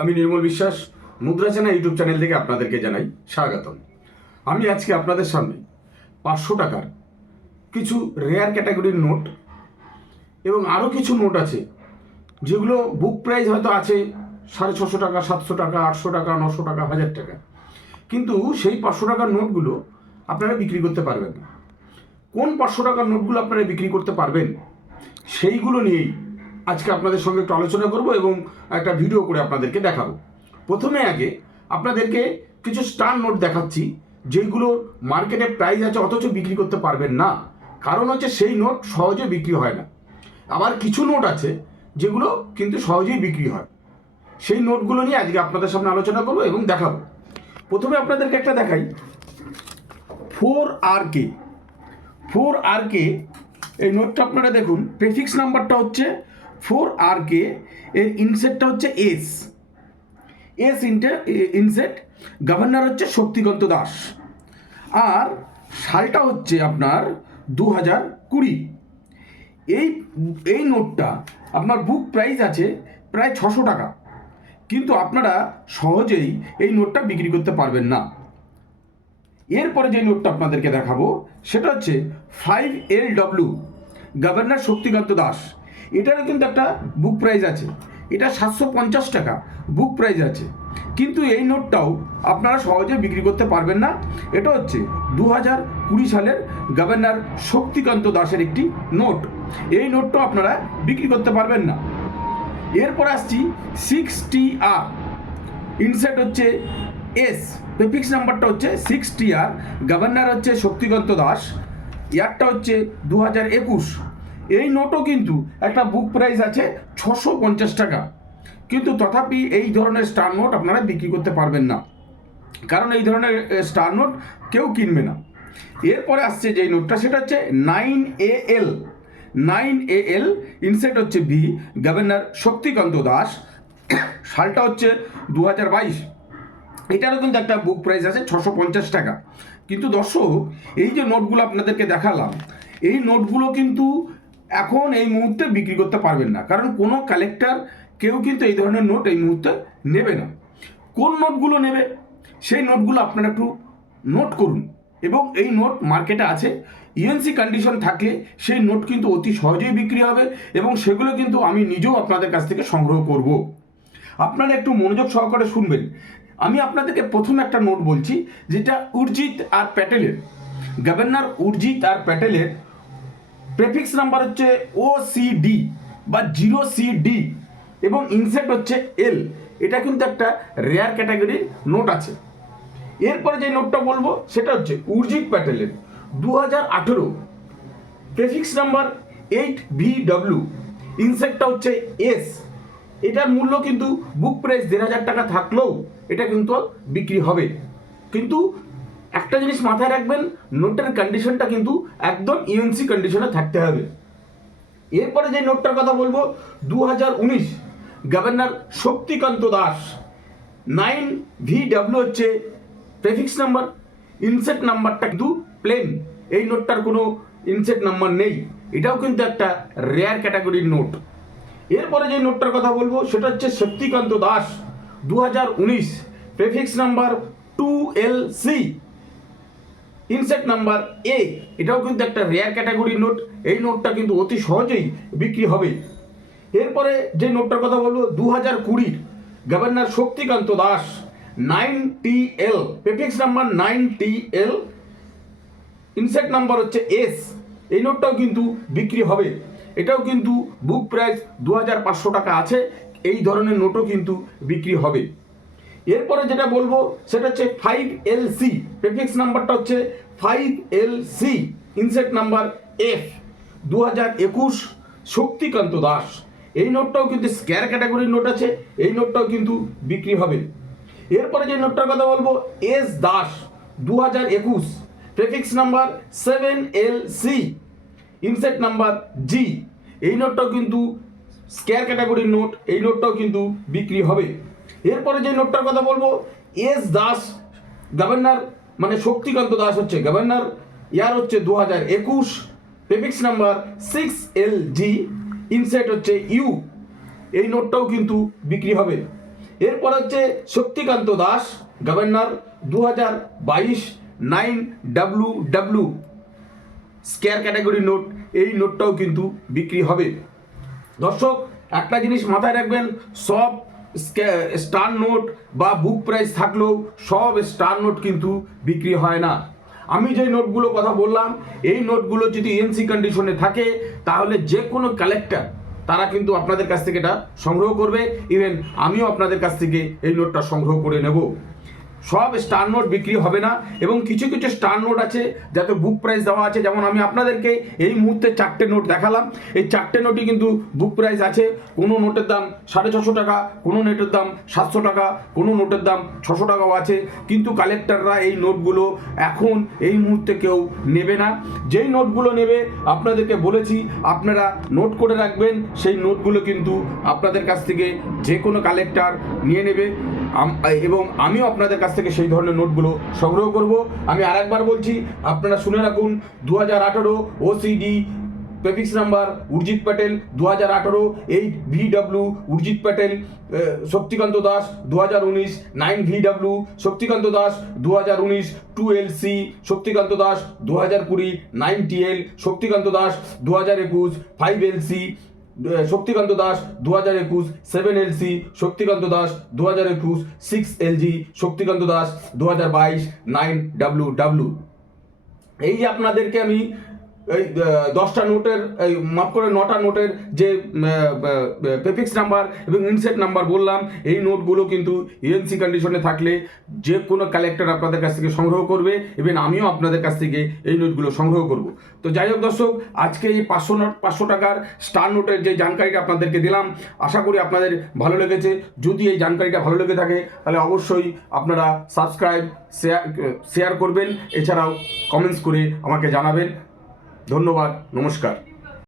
আমি নির্মল বিশ্বাস, মুদ্রা চেনা ইউটিউব চ্যানেল থেকে আপনাদেরকে জানাই স্বাগতম। আমি আজকে আপনাদের সামনে পাঁচশো টাকার কিছু রেয়ার ক্যাটাগরির নোট এবং আরও কিছু নোট আছে, যেগুলো বুক প্রাইস হয়তো আছে সাড়ে ছশো টাকা, সাতশো টাকা, আটশো টাকা, নশো টাকা, হাজার টাকা। কিন্তু সেই পাঁচশো টাকার নোটগুলো আপনারা বিক্রি করতে পারবেন না। কোন পাঁচশো টাকার নোটগুলো আপনারা বিক্রি করতে পারবেন, সেইগুলো নিয়েই আজকে আপনাদের সঙ্গে একটু আলোচনা করব এবং একটা ভিডিও করে আপনাদেরকে দেখাবো। প্রথমে আগে আপনাদেরকে কিছু স্টার নোট দেখাচ্ছি যেগুলোর মার্কেটে প্রাইস আছে অথচ বিক্রি করতে পারবেন না। কারণ হচ্ছে সেই নোট সহজে বিক্রি হয় না। আবার কিছু নোট আছে যেগুলো কিন্তু সহজেই বিক্রি হয়। সেই নোটগুলো নিয়ে আজকে আপনাদের সামনে আলোচনা করব এবং দেখাবো। প্রথমে আপনাদেরকে একটা দেখাই। ফোর আর কে ফোর আর কে এই নোটটা আপনারা দেখুন প্রেফিক্স নাম্বারটা হচ্ছে ফোর আর কে এর ইনসেটটা হচ্ছে এস। এস ইন্টে ইনসেট, গভর্নর হচ্ছে শক্তিকান্ত দাস। আর সালটা হচ্ছে আপনার দু হাজার কুড়ি। এই এই নোটটা আপনার বুক প্রাইস আছে প্রায় ছশো টাকা। কিন্তু আপনারা সহজেই এই নোটটা বিক্রি করতে পারবেন না। এরপরে যে নোটটা আপনাদেরকে দেখাবো, সেটা হচ্ছে five L W, governor Shaktikanta Das. এটারও কিন্তু একটা বুক প্রাইস আছে। এটা সাতশো পঞ্চাশ টাকা বুক প্রাইস আছে। কিন্তু এই নোটটাও আপনারা সহজে বিক্রি করতে পারবেন না। এটা হচ্ছে দু হাজার কুড়ি সালের গভর্নর শক্তিকান্ত দাসের একটি নোট এই নোটটাও আপনারা বিক্রি করতে পারবেন না। এরপর আসছি সিক্স টি আর ইনসেট হচ্ছে এস প্রেফিক্স নাম্বারটা হচ্ছে সিক্স টি আর গভর্নর হচ্ছে শক্তিকান্ত দাস। ইয়ারটা হচ্ছে দু হাজার একুশ। এই নোটও কিন্তু একটা বুক প্রাইস আছে ছশো পঞ্চাশ টাকা। কিন্তু তথাপি এই ধরনের স্টার নোট আপনারা বিক্রি করতে পারবেন না। কারণ এই ধরনের স্টার নোট কেউ কিনবে না। এরপরে আসছে যে নোটটা সেটা হচ্ছে nine A L nine A L inset হচ্ছে বি গভর্নর শক্তিকান্ত দাস। সালটা হচ্ছে দু হাজার বাইশ। এটারও কিন্তু একটা বুক প্রাইস আছে ছশো পঞ্চাশ টাকা। কিন্তু দর্শক, এই যে নোটগুলো আপনাদেরকে দেখালাম, এই নোটগুলো কিন্তু এখন এই মুহূর্তে বিক্রি করতে পারবেন না। কারণ কোনো কালেক্টর কেউ কিন্তু এই ধরনের নোট এই মুহূর্তে নেবে না। কোন নোটগুলো নেবে? সেই নোটগুলো আপনারা একটু নোট করুন। এবং এই নোট মার্কেটে আছে ইএনসি কন্ডিশন থাকলে সেই নোট কিন্তু অতি সহজেই বিক্রি হবে এবং সেগুলো কিন্তু আমি নিজেও আপনাদের কাছ থেকে সংগ্রহ করব। আপনারা একটু মনোযোগ সহকারে শুনবেন। আমি আপনাদেরকে প্রথম একটা নোট বলছি, যেটা উর্জিত আর প্যাটেলের। গভর্নর উর্জিত আর প্যাটেলের প্রেফিক্স নাম্বার হচ্ছে ও সি ডি বা জিরো সি ডি এবং ইনসেক্ট হচ্ছে এল এটা কিন্তু একটা রেয়ার ক্যাটাগরির নোট আছে। এরপরে যে নোটটা বলব, সেটা হচ্ছে উর্জিত প্যাটেলের দু হাজার আঠেরো prefix number eight V W ইনসেক্টটা হচ্ছে এস এটার মূল্য কিন্তু বুক প্রাইস দেড় হাজার টাকা থাকলেও এটা কিন্তু বিক্রি হবে। কিন্তু একটা জিনিস মাথায় রাখবেন নোটের কন্ডিশনটা কিন্তু একদম ইউএনসি কন্ডিশনে থাকতে হবে। এরপরে যে নোটটার কথা বলব দু হাজার উনিশ governor Shaktikanta Das nine V W হচ্ছে প্রেফিক্স নাম্বার ইনসেট নাম্বারটা কিন্তু প্লেন এই নোটটার কোনো ইনসেট নাম্বার নেই। এটাও কিন্তু একটা রেয়ার ক্যাটাগরির নোট এরপরে যে নোটটার কথা বলব, সেটা হচ্ছে শক্তিকান্ত দাস দু হাজার উনিশ prefix number two L C inset number A এটাও কিন্তু একটা রেয়ার ক্যাটাগরির নোট এই নোটটা কিন্তু অতি সহজেই বিক্রি হবে। এরপরে যে নোটটার কথা বলব দু হাজার কুড়ির governor Shaktikanta Das nine T L prefix number nine T L inset number হচ্ছে এস এই নোটটাও কিন্তু বিক্রি হবে। এটাও কিন্তু বুক প্রাইস দু হাজার পাঁচশো টাকা আছে। এই ধরনের নোটও কিন্তু বিক্রি হবে। এরপরে যেটা বলব, সেটা হচ্ছে ফাইভ এল সি প্রেফিক্স নাম্বারটা হচ্ছে five L C inset number F দু হাজার একুশ, শক্তিকান্ত দাস। এই নোটটাও কিন্তু স্ক্যার ক্যাটাগরির নোট আছে, এই নোটটাও কিন্তু বিক্রি হবে। এরপরে যে নোটটার কথা বলব এস দাস দু হাজার একুশ। Prefix number seven L C inset number G এই নোটটাও কিন্তু স্কেয়ার ক্যাটাগরির নোট, এই নোটটাও কিন্তু বিক্রি হবে। এরপরে যে নোটটার কথা বলব, এস দাস, গভর্নর মানে শক্তিকান্ত দাস হচ্ছে, গভর্নর ইয়ার হচ্ছে দু হাজার একুশ prefix number six L G inset হচ্ছে ইউ, এই নোটটাও কিন্তু বিক্রি হবে। এরপর হচ্ছে শক্তিকান্ত দাস, গভর্নর দু হাজার বাইশ, nine W W square category note, এই নোটটাও কিন্তু বিক্রি হবে। দর্শক, একটা জিনিস মাথায় রাখবেন, সব স্টার নোট বা বুক প্রাইস থাকলেও সব স্টার নোট কিন্তু বিক্রি হয় না। আমি যে নোটগুলো কথা বললাম, এই নোটগুলো যদি এনসি কন্ডিশনে থাকে, তাহলে যে কোনো কালেক্টর তারা কিন্তু আপনাদের কাছ থেকে এটা সংগ্রহ করবে। ইভেন আমিও আপনাদের কাছ থেকে এই নোটটা সংগ্রহ করে নেব। সব স্টার নোট বিক্রি হবে না এবং কিছু কিছু স্টার নোট আছে, যাতে বুক প্রাইস দেওয়া আছে। যেমন আমি আপনাদেরকে এই মুহূর্তে চারটে নোট দেখালাম। এই চারটে নোটই কিন্তু বুক প্রাইস আছে। কোনো নোটের দাম সাড়ে ছশো টাকা, কোনো নোটের দাম সাতশো টাকা, কোনো নোটের দাম ছশো টাকাও আছে। কিন্তু কালেক্টররা এই নোটগুলো এখন এই মুহূর্তে কেউ নেবে না। যেই নোটগুলো নেবে, আপনাদেরকে বলেছি, আপনারা নোট করে রাখবেন। সেই নোটগুলো কিন্তু আপনাদের কাছ থেকে যে কোনো কালেক্টর নিয়ে নেবে। এবং আমিও আপনাদের কাছ থেকে সেই ধরনের নোটগুলো সংগ্রহ করব। আমি আরেকবার বলছি, আপনারা শুনে রাখুন দু হাজার আঠারো OCD prefix number, Urjit Patel দু হাজার আঠারো eight V W Urjit Patel Shaktikanta Das দু হাজার উনিশ, নাইন ভিডব্লিউ শক্তিকান্ত দাস দু হাজার উনিশ, two L C Shaktikanta Das দু হাজার কুড়ি, নাইন টিএল শক্তিকান্ত দাস দু হাজার একুশ, five L C Shaktikanta Das দু হাজার একুশ seven L C Shaktikanta Das দু হাজার একুশ six L G Shaktikanta Das দু হাজার বাইশ নাইন ডাব্লু ডাব্লু এই আপনাদেরকে আমি এই দশটা নোটের, এই, মাফ করে নটা নোটের যে পেপিক্স নাম্বার এবং ইনসেট নাম্বার বললাম, এই নোটগুলো কিন্তু ইএনসি কন্ডিশনে থাকলে যে কোনো কালেক্টর আপনাদের কাছ থেকে সংগ্রহ করবে এবং আমিও আপনাদের কাছ থেকে এই নোটগুলো সংগ্রহ করব। তো যাই হোক দর্শক, আজকে এই পাঁচশো নোট, পাঁচশো টাকার স্টার নোটের যে জানকারিটা আপনাদেরকে দিলাম, আশা করি আপনাদের ভালো লেগেছে। যদি এই জানকারিটা ভালো লেগে থাকে, তাহলে অবশ্যই আপনারা সাবস্ক্রাইব শেয়ার শেয়ার করবেন। এছাড়াও কমেন্টস করে আমাকে জানাবেন। ধন্যবাদ নমস্কার।